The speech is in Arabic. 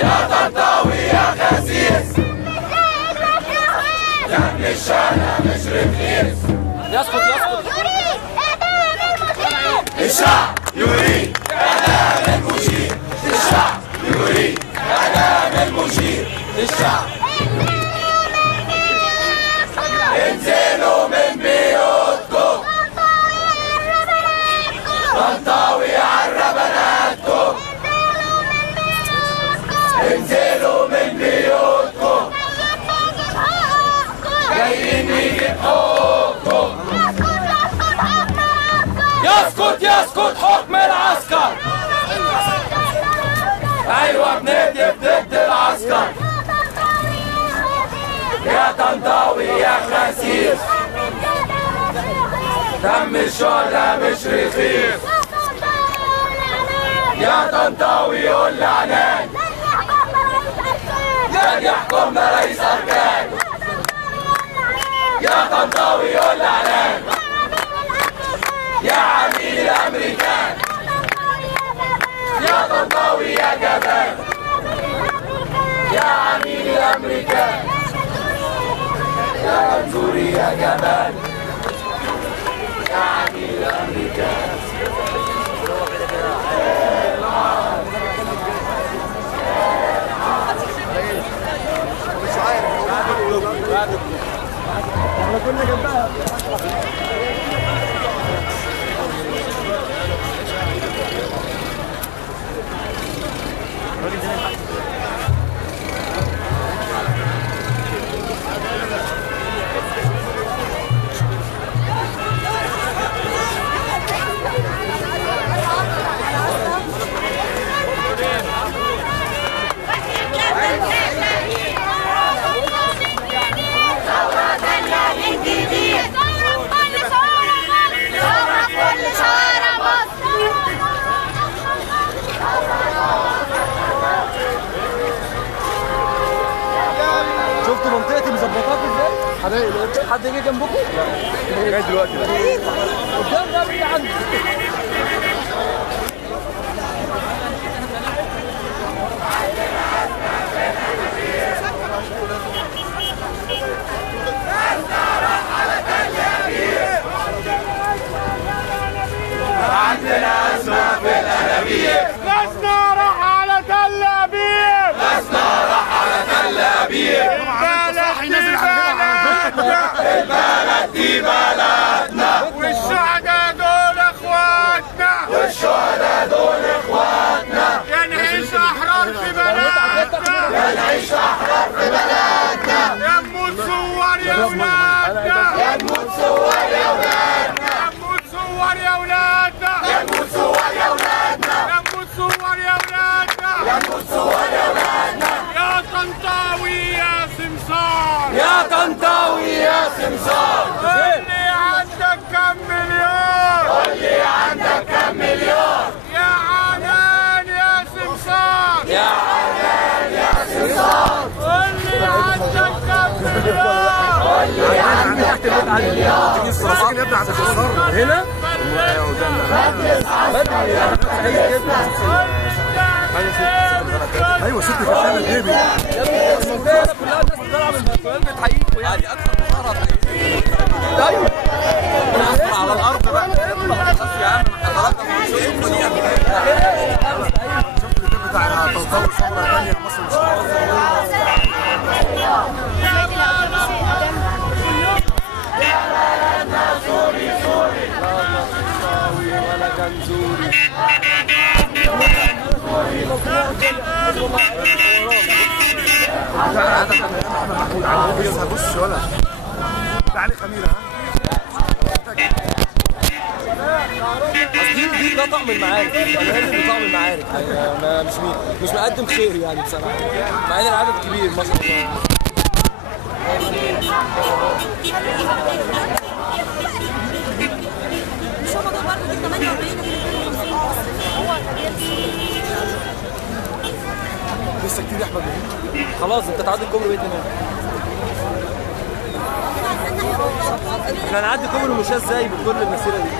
يا طنطاوي يا خسيس دم الشارع مش رخيص. يسقط يريد إعدام المشير. الشعب يريد إعدام المشير. الشعب يريد إعدام المشير. الشعب انزلوا من بيوتكم. طنطاوي عرى بناتكم. انزلوا من بيوتكم. جايين نجيب حقوقكم. يسقط حكم العسكر. ايوه بنهتف ضد العسكر. يا طنطاوي يا خسيس دم الشهداء مش رخيص. يا طنطاوي قول لعنان لن يحكمنا رئيس أركان. يا طنطاوي قول لعنان يا عميل الأمريكان. يا طنطاوي يا جبان يا عميل الأمريكان. يا منصوري يا جبان يا عميل الأمريكان. احنا كنا جنبها. شفتوا منطقتي مظبطاكوا ازاي؟ حد جه جنبكم؟ لا جاي دلوقتي قدام ده بعيد عني. عندنا أزمة في الأنابيب. لسنا راح على تل أبيب. لسنا راح على تل أبيب. البلد دي بلدنا. والشهداء دول اخواتنا. والشهداء دول اخواتنا. يا نعيش احرار في بلدنا. يا نعيش احرار في بلدنا. يا نموت صور يا ولادنا. يا نموت صور يا ولادنا. يا نموت صور يا ولادنا. يا نموت صور يا ولادنا. يا نموت صور يا ولادنا. يا نموت صور يا ولادنا. يا طنطاوي يا سمسار. يا طنطاوي يا سمسار. قول لي عندك كم مليون. قول لي عندك كم مليون. يا عنان يا سمسار. يا عنان يا سمسار. قول لي عندك كم مليون. قول لي عندك كم مليون. تيجي الصراحة يا ابني عند الصغار هنا؟ ايوه ست كده بيبي. يا ابني المنطقة كلها الناس بتلعب المسؤولين بتحييكوا يعني اكثر مظاهرة هتحييكوا. ايوه على الارض بقى. يا عم حضرتك شفت الفيديو بتاع طنطاوي الثورة الثانية مصر مش بص ولا تعالي خميره دي ده طقم المعارك. انا لازم طقم المعارك مش مقدم خير يعني بصراحه مع ان العدد كبير ما شاء الله. مش هم دول برضه دي 48 هو لسه كتير يا احمد. خلاص انت تعدي الكوبري بقيت هنا. احنا هنعدي كوبري المشاة ازاي بكل المسيره دي؟